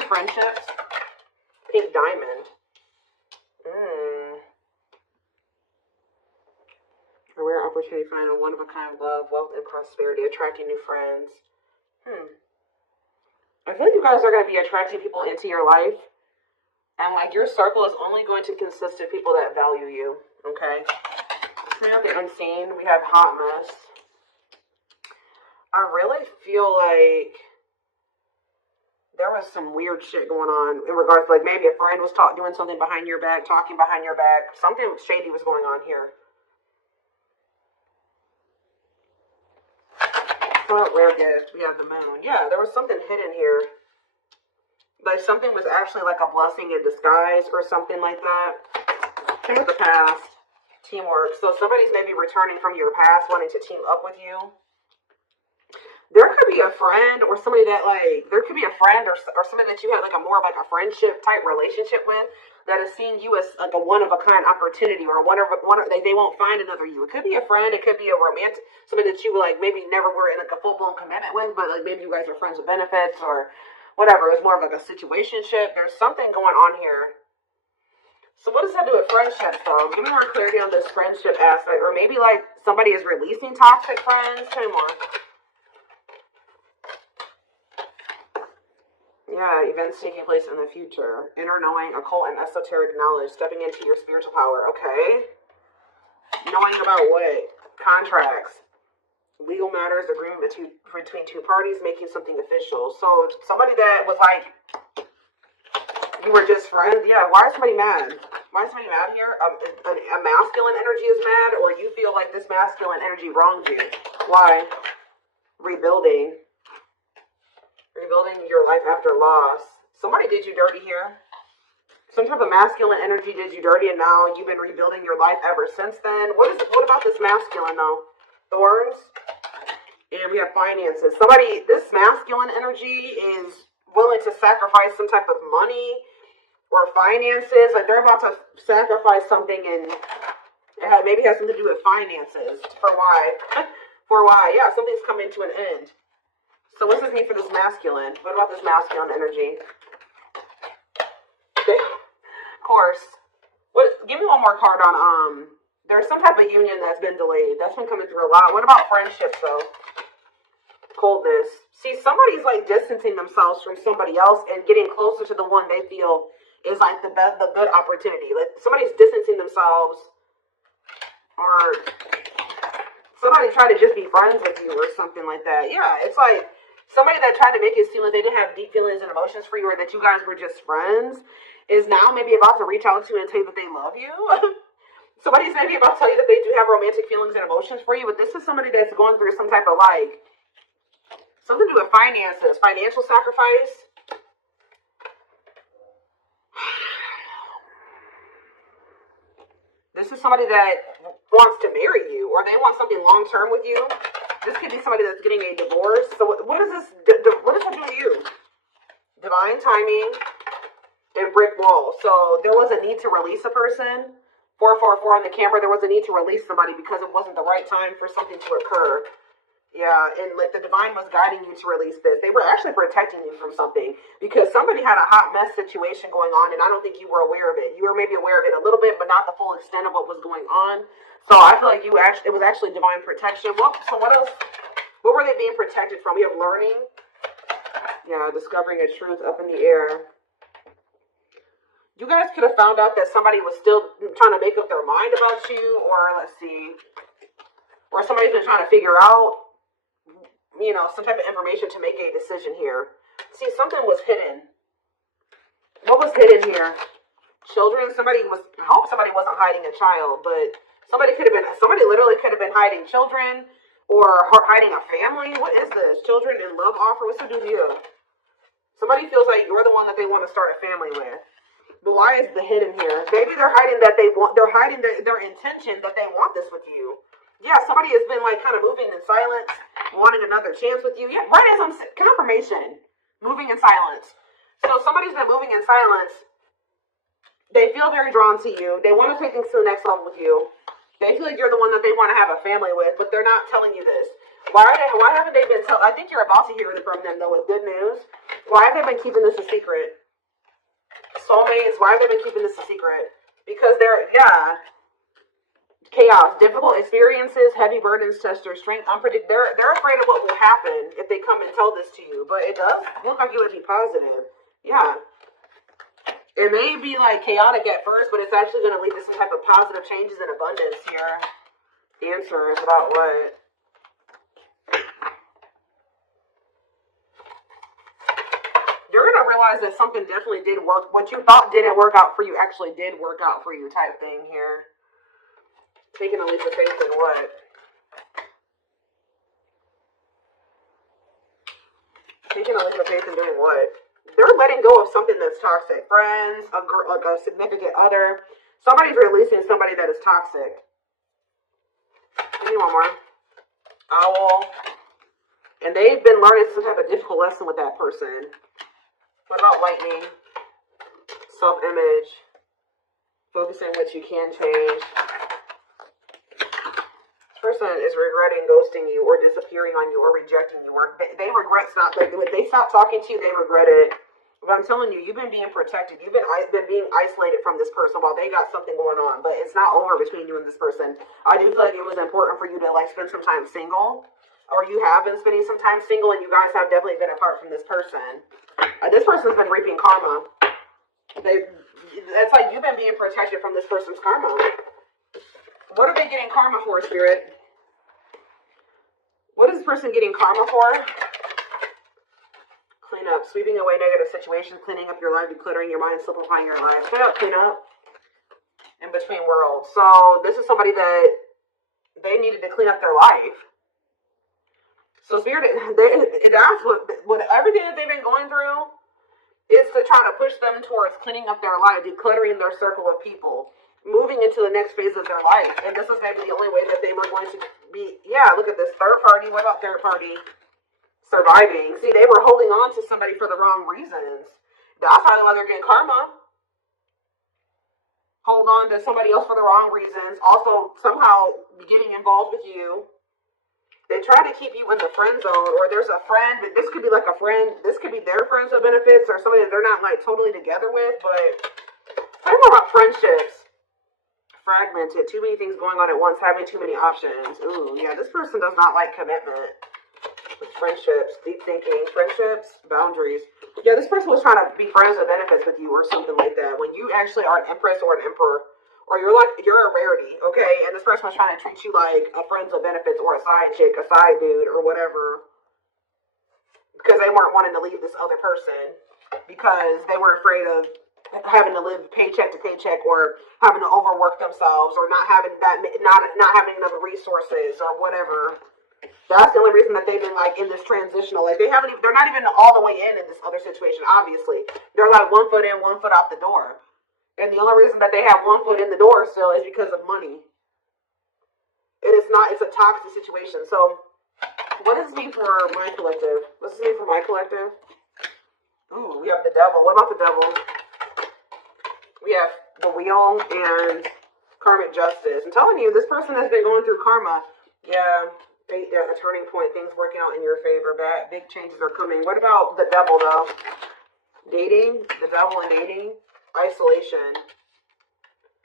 my friendships? Pink diamond. A rare opportunity to find a one-of-a-kind love, wealth, and prosperity, attracting new friends. I feel like you guys are going to be attracting people into your life. And, like, your circle is only going to consist of people that value you, okay? We have the unseen. We have hot mess. I really feel like there was some weird shit going on in regards to, like, maybe a friend was doing something behind your back, talking behind your back. Something shady was going on here. Rare gift. We have the moon. Yeah, there was something hidden here. Like something was actually like a blessing in disguise or something like that. King of the past. Teamwork. So somebody's maybe returning from your past wanting to team up with you. There could be a friend or somebody that like, there could be a friend or somebody that you had like a more of like a friendship type relationship with that is seeing you as like a one-of-a-kind opportunity or they won't find another you. It could be a friend. It could be a romantic, somebody that you like maybe never were in like a full-blown commitment with, but like maybe you guys are friends with benefits or whatever. It's more of like a situationship. There's something going on here. So what does that do with friendship, though? Give me more clarity on this friendship aspect. Or maybe like somebody is releasing toxic friends. Tell me more. Yeah, events taking place in the future. Inner knowing, occult and esoteric knowledge. Stepping into your spiritual power. Okay. Knowing about what? Contracts. Legal matters. Agreement between two parties. Making something official. So somebody that was like, you were just friends. Yeah, why is somebody mad? Why is somebody mad here? A masculine energy is mad, or you feel like this masculine energy wronged you. Why? Rebuilding. Rebuilding your life after loss. Somebody did you dirty here. Some type of masculine energy did you dirty, and now you've been rebuilding your life ever since then. What about this masculine, though? Thorns. And we have finances. This masculine energy is willing to sacrifice some type of money or finances. Like they're about to sacrifice something, and it maybe has something to do with finances. For why? For why? Yeah, something's coming to an end. So what's this mean for this masculine? What about this masculine energy? Of course. Give me one more card on, there's some type of union that's been delayed. That's been coming through a lot. What about friendships, though? Coldness. See, somebody's like distancing themselves from somebody else and getting closer to the one they feel is like the good opportunity. Like somebody's distancing themselves, or somebody tried to just be friends with you or something like that. Yeah, it's like somebody that tried to make it seem like they didn't have deep feelings and emotions for you, or that you guys were just friends, is now maybe about to reach out to you and tell you that they love you. Somebody's maybe about to tell you that they do have romantic feelings and emotions for you, but this is somebody that's going through some type of like, something to do with finances, financial sacrifice. This is somebody that wants to marry you, or they want something long-term with you. This could be somebody that's getting a divorce. So what does this do to you? Divine timing and brick wall. So there was a need to release a person. 444 on the camera. There was a need to release somebody because it wasn't the right time for something to occur. Yeah, and like the divine was guiding you to release this. They were actually protecting you from something because somebody had a hot mess situation going on, and I don't think you were aware of it. You were maybe aware of it a little bit, but not the full extent of what was going on. So I feel like it was actually divine protection. So what else? What were they being protected from? We have learning. Yeah, discovering a truth up in the air. You guys could have found out that somebody was still trying to make up their mind about you, or let's see, or somebody's been trying to figure out, some type of information to make a decision here. See, something was hidden. What was hidden here? Children. I hope somebody wasn't hiding a child, but somebody literally could have been hiding children or hiding a family. What is this? Children in love offer? What's the deal? Somebody feels like you're the one that they want to start a family with. But why is the hidden here? Maybe they're hiding they're hiding their intention that they want this with you. Yeah, somebody has been like kind of moving in silence, wanting another chance with you. Yeah, right as I'm confirmation, moving in silence. So somebody's been moving in silence. They feel very drawn to you. They want to take things to the next level with you. They feel like you're the one that they want to have a family with, but they're not telling you this. Why haven't they been I think you're about to hear it from them, though, with good news. Why have they been keeping this a secret? Soulmates, why have they been keeping this a secret? Because chaos, difficult experiences, heavy burdens, test your strength, they're afraid of what will happen if they come and tell this to you. But it does look like it would be positive. Yeah. It may be like chaotic at first, but it's actually going to lead to some type of positive changes and abundance here. Answers about what? You're going to realize that something definitely did work. What you thought didn't work out for you actually did work out for you type thing here. Taking a leap of faith in what? Taking a leap of faith in doing what? They're letting go of something that's toxic. Friends, a girl, like a significant other. Somebody's releasing somebody that is toxic. Give me one more. Owl. And they've been learning some type of difficult lesson with that person. What about lightning? Self-image. Focusing on what you can change. This person is regretting ghosting you or disappearing on you or rejecting you. Or they regret when they stop talking to you, they regret it. But I'm telling you, you've been being protected. You've been being isolated from this person while they got something going on. But it's not over between you and this person. I do feel like it was important for you to spend some time single. Or you have been spending some time single and you guys have definitely been apart from this person. This person's been reaping karma. It's like you've been being protected from this person's karma. What are they getting karma for, Spirit? What is this person getting karma for? Clean up. Sweeping away negative situations, cleaning up your life, decluttering your mind, simplifying your life. Clean up. In between worlds. So this is somebody that they needed to clean up their life. So Spirit, that's what everything that they've been going through is to try to push them towards cleaning up their life, decluttering their circle of people, moving into the next phase of their life. And this is maybe the only way that they were going to be, look at this, third party. What about third party? Surviving. See, they were holding on to somebody for the wrong reasons. That's how they're getting karma. Hold on to somebody else for the wrong reasons. Also, somehow getting involved with you. They try to keep you in the friend zone, or there's a friend, but this could be like a friend, this could be their friends with benefits, or somebody that they're not totally together with, but I don't know about friendships. Fragmented, too many things going on at once, having too many options. Ooh, yeah, this person does not like commitment. Friendships, deep thinking, friendships, boundaries. Yeah, this person was trying to be friends with benefits with you or something like that. When you actually are an empress or an emperor, or you're a rarity, okay? And this person was trying to treat you like a friends with benefits or a side chick, a side dude, or whatever. Because they weren't wanting to leave this other person. Because they were afraid of having to live paycheck to paycheck or having to overwork themselves or not having having enough resources or whatever. That's the only reason that they've been in this transitional. They're not even all the way in this other situation, obviously. They're 1 foot in, 1 foot out the door. And the only reason that they have 1 foot in the door still is because of money. It's a toxic situation. So, what does this mean for my collective? What does this mean for my collective? Ooh, we have the devil. What about the devil? We have the wheel and karmic justice. I'm telling you, this person has been going through karma. Yeah, a turning point. Things working out in your favor. Big changes are coming. What about the devil, though? Dating. The devil and dating. Isolation.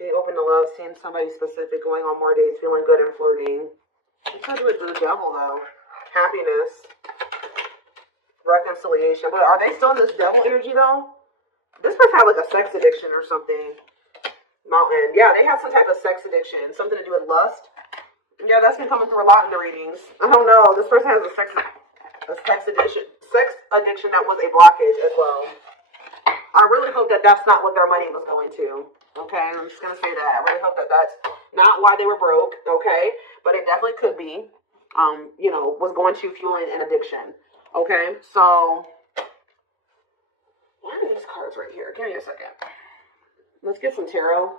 Being open to love, seeing somebody specific, going on more dates, feeling good and flirting. What's that do with the devil, though? Happiness. Reconciliation. But are they still in this devil energy, though? This person had a sex addiction or something. Mountain. Yeah, they have some type of sex addiction. Something to do with lust. Yeah, that's been coming through a lot in the readings. I don't know. This person has a sex addiction. Sex addiction that was a blockage as well. I really hope that that's not what their money was going to. Okay, I'm just going to say that. I really hope that that's not why they were broke. Okay, but it definitely could be, was going to fueling an addiction. Okay, so why are these cards right here? Give me a second. Let's get some tarot.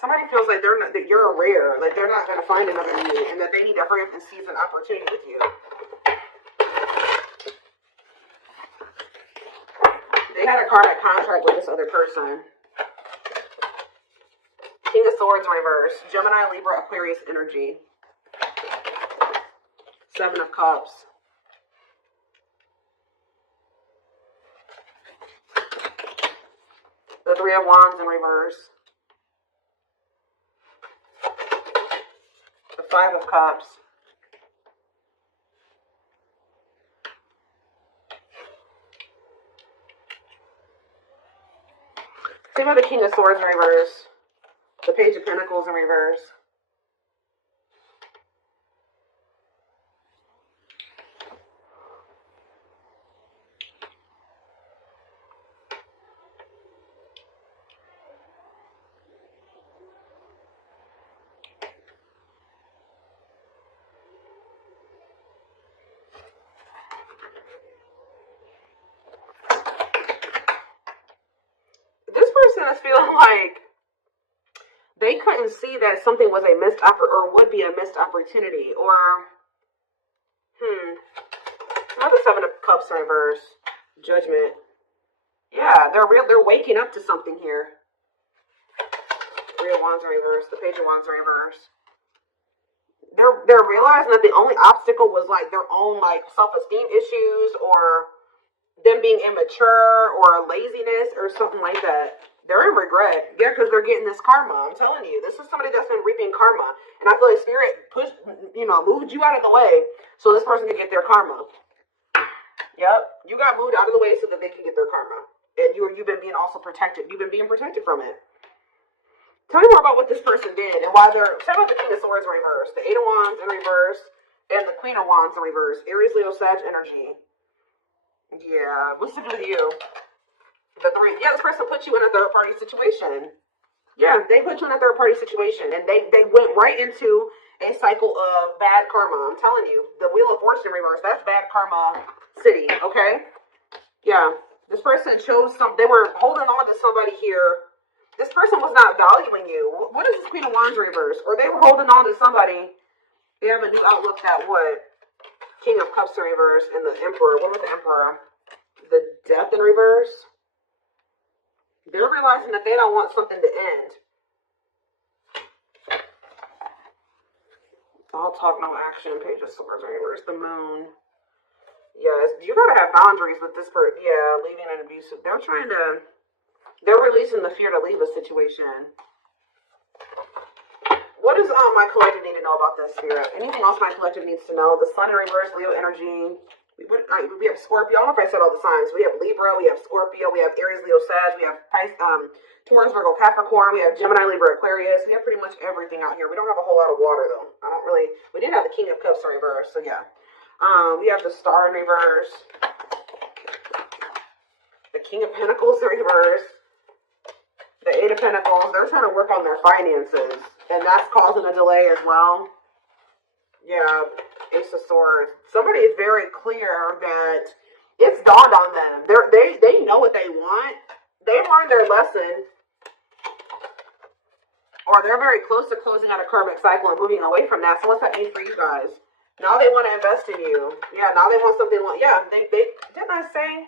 Somebody feels like that you're a rare, like they're not going to find another you, and that they need to hurry up and seize an opportunity with you. They had a karmic contract with this other person. Swords in reverse. Gemini, Libra, Aquarius energy. Seven of Cups. The Three of Wands in reverse. The Five of Cups. Same with the King of Swords in reverse. The Page of Pentacles in reverse. This person is feeling like they couldn't see that something was a missed or would be a missed opportunity, or another Seven of Cups in reverse. Judgment. Yeah, they're waking up to something here. Three of Wands in reverse. The Page of Wands in reverse. They're realizing that the only obstacle was like their own like self-esteem issues, or them being immature, or laziness, or something like that. They're in regret. Yeah, because they're getting this karma. I'm telling you, this is somebody that's been reaping karma, and I feel like Spirit moved you out of the way so this person can get their karma. Yep, you got moved out of the way so that they can get their karma, and you've been being also protected. You've been being protected from it. Tell me more about what this person did and why they're. Tell me about the King of Swords in reverse, the Eight of Wands in reverse, and the Queen of Wands in reverse. Aries, Leo, Sag energy. Yeah, what's to do with you? The three. Yeah, this person put you in a third-party situation. Yeah, they put you in a third-party situation, and they went right into a cycle of bad karma. I'm telling you, the Wheel of Fortune reverse, that's bad karma city, okay? Yeah, this person chose they were holding on to somebody here. This person was not valuing you. What is this Queen of Wands reverse? Or they were holding on to somebody. They have a new outlook that what? King of Cups in reverse and the Emperor. What was the Emperor? The Death in reverse. They're realizing that they don't want something to end. All talk, no action. Page of Swords in reverse. The Moon. Yes, you gotta have boundaries with this person. Yeah, leaving an abusive. They're releasing the fear to leave a situation. What does my collective need to know about this, Spirit? Anything else my collective needs to know? The Sun in reverse, Leo energy. We have Scorpio. I don't know if I said all the signs. We have Libra, we have Scorpio, we have Aries, Leo, Sag, we have Taurus, Virgo, Capricorn, we have Gemini, Libra, Aquarius. We have pretty much everything out here. We don't have a whole lot of water though. We did have the King of Cups in reverse, so yeah. We have the Star in reverse, the King of Pentacles in reverse, the Eight of Pentacles. They're trying to work on their finances, and that's causing a delay as well. Yeah, Ace of Swords. Somebody is very clear that it's dawned on them. They know what they want. They've learned their lesson, or they're very close to closing out a karmic cycle and moving away from that. So what's that mean for you guys? Now they want to invest in you. Yeah, now they want something. Yeah, they didn't I say?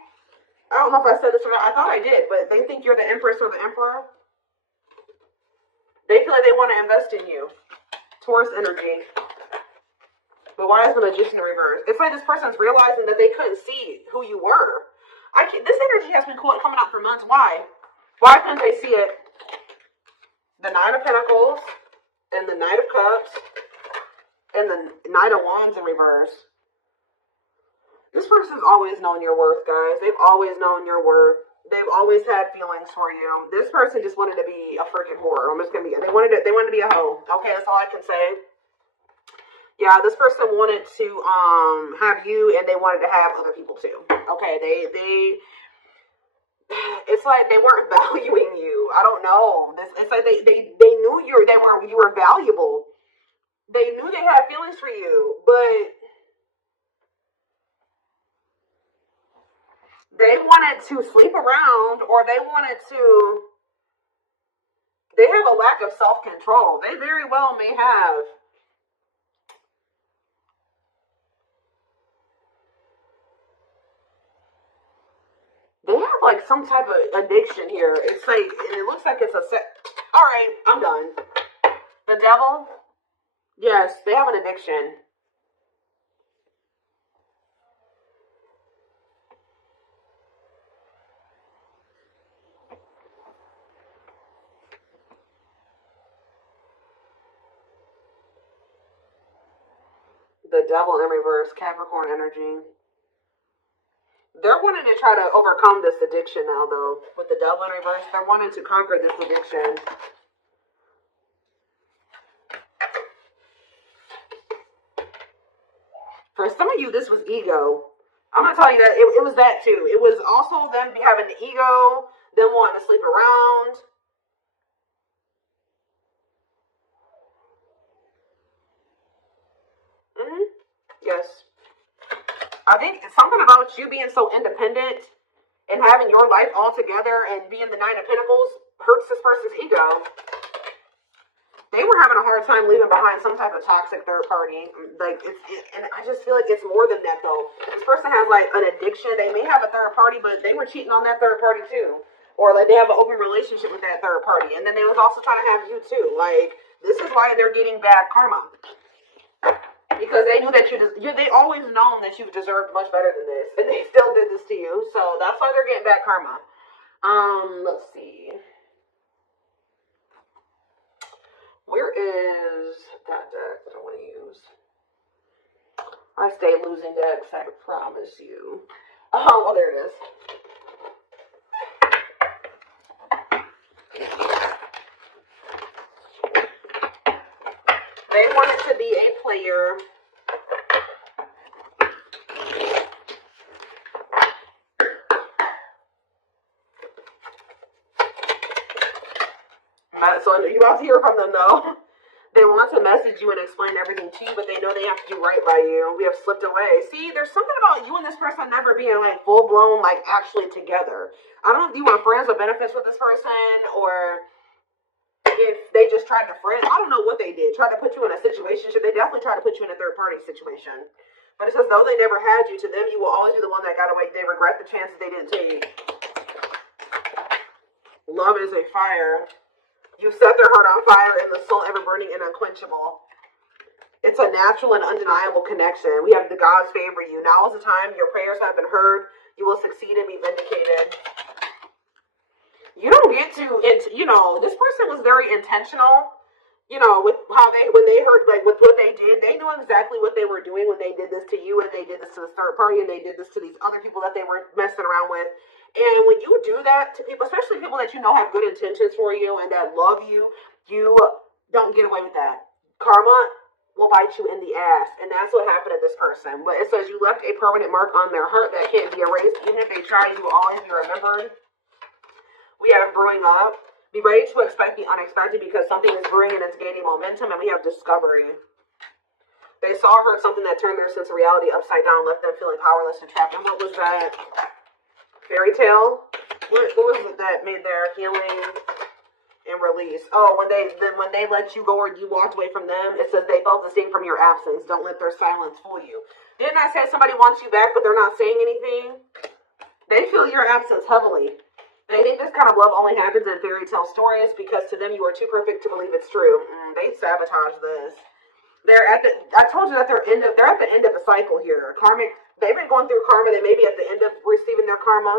I don't know if I said this or not. I thought I did, but they think you're the Empress or the Emperor. They feel like they want to invest in you. Taurus energy. But why is the Magician in reverse? It's like this person's realizing that they couldn't see who you were. This energy has been coming out for months. Why? Why couldn't they see it? The Nine of Pentacles and the Knight of Cups and the Knight of Wands in reverse. This person's always known your worth, guys. They've always known your worth. They've always had feelings for you. This person just wanted to be a freaking whore. They wanted to be a hoe. Okay, that's all I can say. Yeah, this person wanted to have you, and they wanted to have other people too. Okay, it's like they weren't valuing you. I don't know. It's like they knew you were valuable. They knew they had feelings for you, but they wanted to sleep around, or they have a lack of self-control. They very well may have. They have like some type of addiction here. It's like, it looks like it's a set. All right, I'm done. The devil? Yes, they have an addiction. The devil in reverse, Capricorn energy. They're wanting to try to overcome this addiction now, though. With the devil in reverse, they're wanting to conquer this addiction. For some of you, this was ego. I'm going to tell you that it was that too. It was also them having the ego, them wanting to sleep around. Yes. I think it's something about you being so independent and having your life all together and being the Nine of Pentacles hurts this person's ego. They were having a hard time leaving behind some type of toxic third party. Like and I just feel like it's more than that though. This person has like an addiction. They may have a third party, but they were cheating on that third party too. Or like they have an open relationship with that third party. And then they was also trying to have you too. Like this is why they're getting bad karma. Because they knew that they always known that you deserved much better than this. And they still did this to you. So that's why they're getting bad karma. Let's see. Where is that deck that I want to use? I stay losing decks, I promise you. Oh, there it is. They wanted to be a player. So you're about to hear from them though. They want to message you and explain everything to you, but they know they have to do right by you. We have slipped away. See, there's something about you and this person never being like full blown, like actually together. I don't know if you want friends with benefits with this person or if they just tried to friend. I don't know what they did. Tried to put you in a situation. They definitely tried to put you in a third party situation. But it says though they never had you, to them you will always be the one that got away. They regret the chances they didn't take. Love is a fire. You set their heart on fire and the soul ever burning and unquenchable. It's a natural and undeniable connection. We have the gods favor you. Now is the time. Your prayers have been heard. You will succeed and be vindicated. You don't get to, this person was very intentional, with how when they heard, like with what they did, they knew exactly what they were doing when they did this to you and they did this to the third party and they did this to these other people that they were messing around with. And when you do that to people, especially people that you know have good intentions for you and that love you, you don't get away with that. Karma will bite you in the ass. And that's what happened to this person. But it says you left a permanent mark on their heart that can't be erased. Even if they try, you will always be remembered. We have brewing up. Be ready to expect the unexpected because something is brewing and it's gaining momentum. And we have discovery. They saw or heard something that turned their sense of reality upside down, left them feeling powerless and trapped. And what was that? Fairy tale? What was it that made their healing and release? Oh, when they let you go or you walked away from them, it says they felt the sting from your absence. Don't let their silence fool you. Didn't I say somebody wants you back, but they're not saying anything? They feel your absence heavily. They think this kind of love only happens in fairy tale stories because to them you are too perfect to believe it's true. They sabotage this. I told you that they're at the end of a cycle here. Karmic. They've been going through karma. They may be at the end of receiving their karma.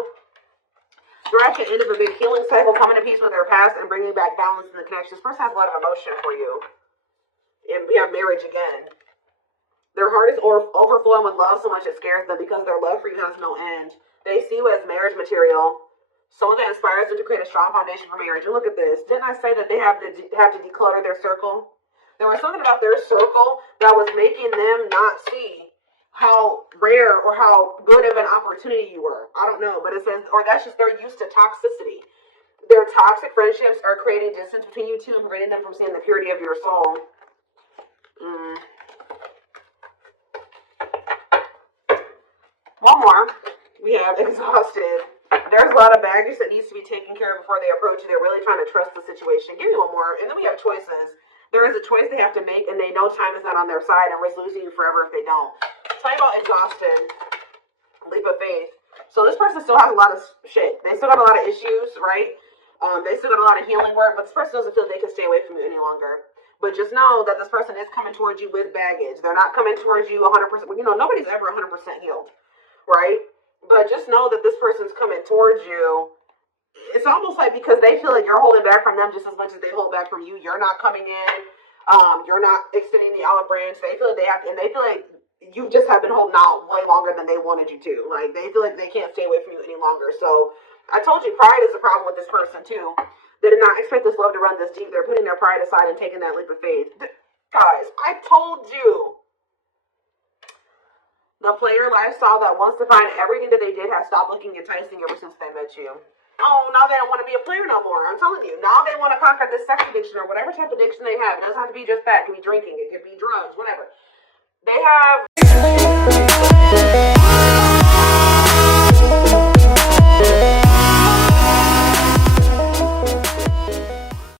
They're at the end of a big healing cycle, coming to peace with their past and bringing back balance in the connection. This person has a lot of emotion for you. And we have marriage again. Their heart is overflowing with love so much it scares them because their love for you has no end. They see you as marriage material. Someone that inspires them to create a strong foundation for marriage. And look at this. Didn't I say that they have to declutter their circle? There was something about their circle that was making them not see how rare or how good of an opportunity you were. I don't know, but it says, or that's just they're used to toxicity. Their toxic friendships are creating distance between you two and preventing them from seeing the purity of your soul. One more. We have exhausted. There's a lot of baggage that needs to be taken care of before they approach you. They're really trying to trust the situation. Give me one more. And then we have choices. There is a choice they have to make, and they know time is not on their side and risk losing you forever if they don't. Tell you about exhaustion. Leap of faith. So this person still has a lot of shit. They still got a lot of issues, right? They still got a lot of healing work, but this person doesn't feel they can stay away from you any longer. But just know that this person is coming towards you with baggage. They're not coming towards you 100%. You know, nobody's ever 100% healed, right? But just know that this person's coming towards you. It's almost like because they feel like you're holding back from them just as much as they hold back from you. You're not coming in. You're not extending the olive branch. They feel like they have, and they feel like you just have been holding out way longer than they wanted you to. Like, they feel like they can't stay away from you any longer. So I told you, pride is a problem with this person too. They did not expect this love to run this deep. They're putting their pride aside and taking that leap of faith. Guys, I told you. The player lifestyle that wants to find everything that they did has stopped looking enticing ever since they met you. Oh, now they don't want to be a player no more. I'm telling you. Now they want to conquer this sex addiction or whatever type of addiction they have. It doesn't have to be just that. It could be drinking. It could be drugs. Whatever. They have...